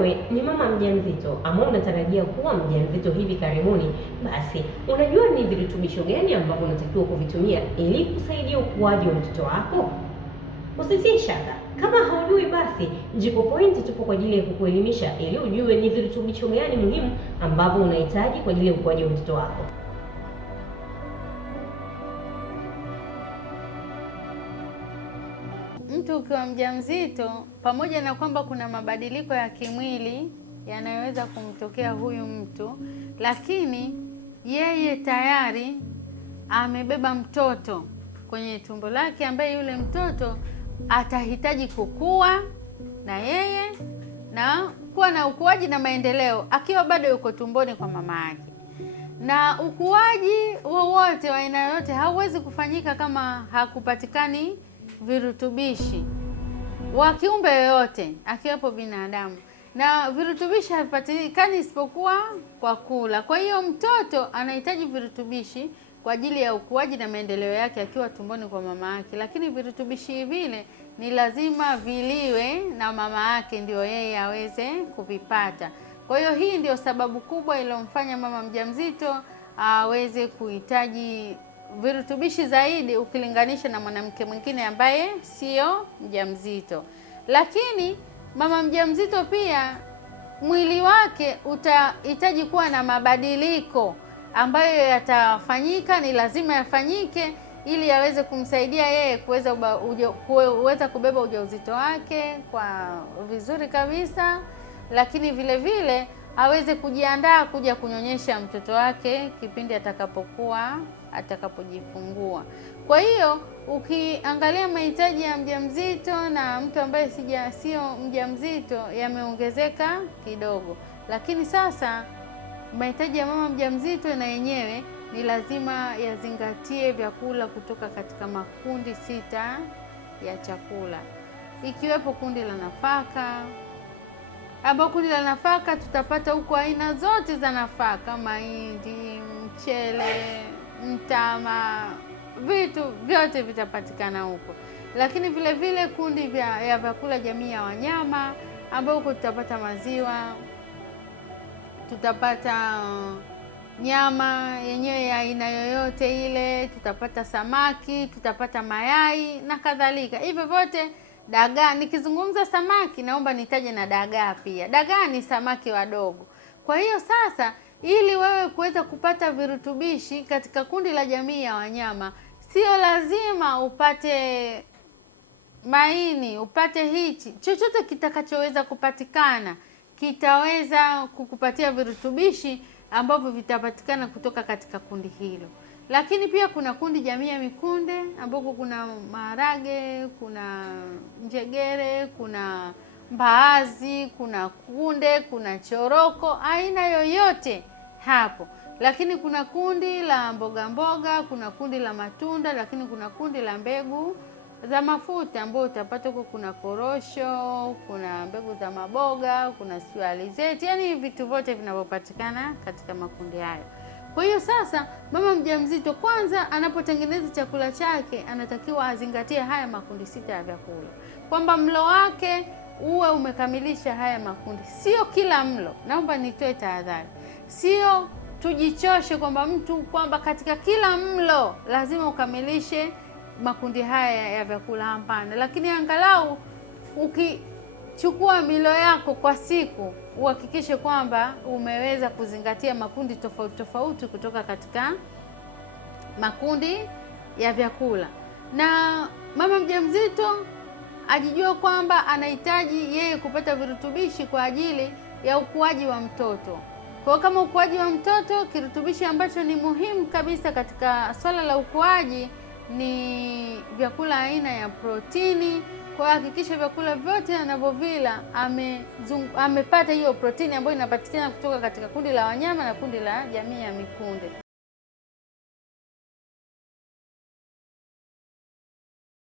wewe ni mama mjamzito ama unatarajia kuwa mjamzito hivi karibuni, basi unajua ni virutubisho gani ambavyo unatakiwa kuvitumia ili kusaidia ukuaji wa mtoto wako? Usitie shaka. Kama haujui, basi Jiko Point tupo kwa ajili ya kukuelimisha ili ujue ni virutubisho gani muhimu ambavyo unahitaji kwa ajili ya ukuaji wa mtoto wako. Mtu ukiwa mjamzito, pamoja na kwamba kuna mabadiliko ya kimwili yanayoweza kumtokea huyu mtu, lakini yeye tayari amebeba mtoto kwenye tumbo lake, ambaye yule mtoto atahitaji kukua na yeye na kuwa na ukuaji na maendeleo akiwa bado yuko tumboni kwa mama yake. Na ukuaji wowote wa aina yoyote hauwezi kufanyika kama hakupatikani virutubishi wa kiumbe yoyote akiwepo binadamu, na virutubishi havipatikani isipokuwa kwa kula. Kwa hiyo mtoto anahitaji virutubishi kwa ajili ya ukuaji na maendeleo yake akiwa tumboni kwa mama yake, lakini virutubishi vile ni lazima viliwe na mama yake ndio yeye aweze kuvipata. Kwa hiyo hii ndio sababu kubwa iliyomfanya mama mjamzito aweze kuhitaji virutubishi zaidi ukilinganisha na mwanamke mwingine ambaye sio mjamzito. Lakini mama mjamzito pia mwili wake utahitaji kuwa na mabadiliko ambayo yatafanyika, ni lazima yafanyike ili aweze kumsaidia yeye kuweza kubeba ujauzito wake kwa vizuri kabisa, lakini vile vile aweze kujiandaa kuja kunyonyesha mtoto wake kipindi atakapojifungua. Kwa hiyo ukiangalia mahitaji ya mjamzito na mtu ambaye sio mjamzito yameongezeka kidogo, lakini sasa mahitaji ya mama mjamzito na yenyewe ni lazima yazingatie vyakula kutoka katika makundi 6 ya chakula, ikiwepo kundi la nafaka, ambapo kundi la nafaka tutapata huko aina zote za nafaka: mahindi, mchele, mtama, vitu vyote vitapatikana huko. Lakini vile vile kundi ya vyakula jamii ya wanyama, ambao huko tutapata maziwa, tutapata nyama yenyewe ya aina yoyote ile, tutapata samaki, tutapata mayai na kadhalika. Hivyo vyote, dagaa. Nikizungumza samaki, naomba nitaje na dagaa pia. Dagaa ni samaki wadogo. Kwa hiyo sasa, ili wewe kuweza kupata virutubishi katika kundi la jamii ya wanyama, sio lazima upate maini, upate hichi. Chochote kitakachoweza kupatikana kitaweza kukupatia virutubishi ambavyo vitapatikana kutoka katika kundi hilo. Lakini pia kuna kundi jamii ya mikunde, ambako kuna maharage, kuna njegere, kuna mbaazi, kuna kunde, kuna choroko, aina yoyote hapo. Lakini kuna kundi la mboga, kuna kundi la matunda, lakini kuna kundi la mbegu za mafuta, ambao utapata huko kuna korosho, kuna mbegu za maboga, kuna alizeti, yani vitu vyote vinavyopatikana katika makundi hayo. Kwa hiyo sasa, mama mjamzito kwanza anapotengeneza chakula chake anatakiwa azingatie haya makundi 6 ya vyakula, kwamba mlo wake uwe umekamilisha haya makundi. Sio kila mlo, naomba nitoe tahadhari, sio tujichoshe kwamba katika kila mlo lazima ukamilishe makundi haya ya vyakula. Hapana, lakini angalau ukichukua milo yako kwa siku uhakikishe kwamba umeweza kuzingatia makundi tofauti tofauti kutoka katika makundi ya vyakula. Na mama mjamzito ajijua kwamba anahitaji yeye kupata virutubishi kwa ajili ya ukuaji wa mtoto. Kwa kama ukuaji wa mtoto, kirutubishi ambacho ni muhimu kabisa katika swala la ukuaji ni vyakula aina ya protini. Kwa hakikisha vyakula vyote anavyovila amepata hiyo protini ambayo inapatikana kutoka katika kundi la wanyama na kundi la jamii ya mikunde.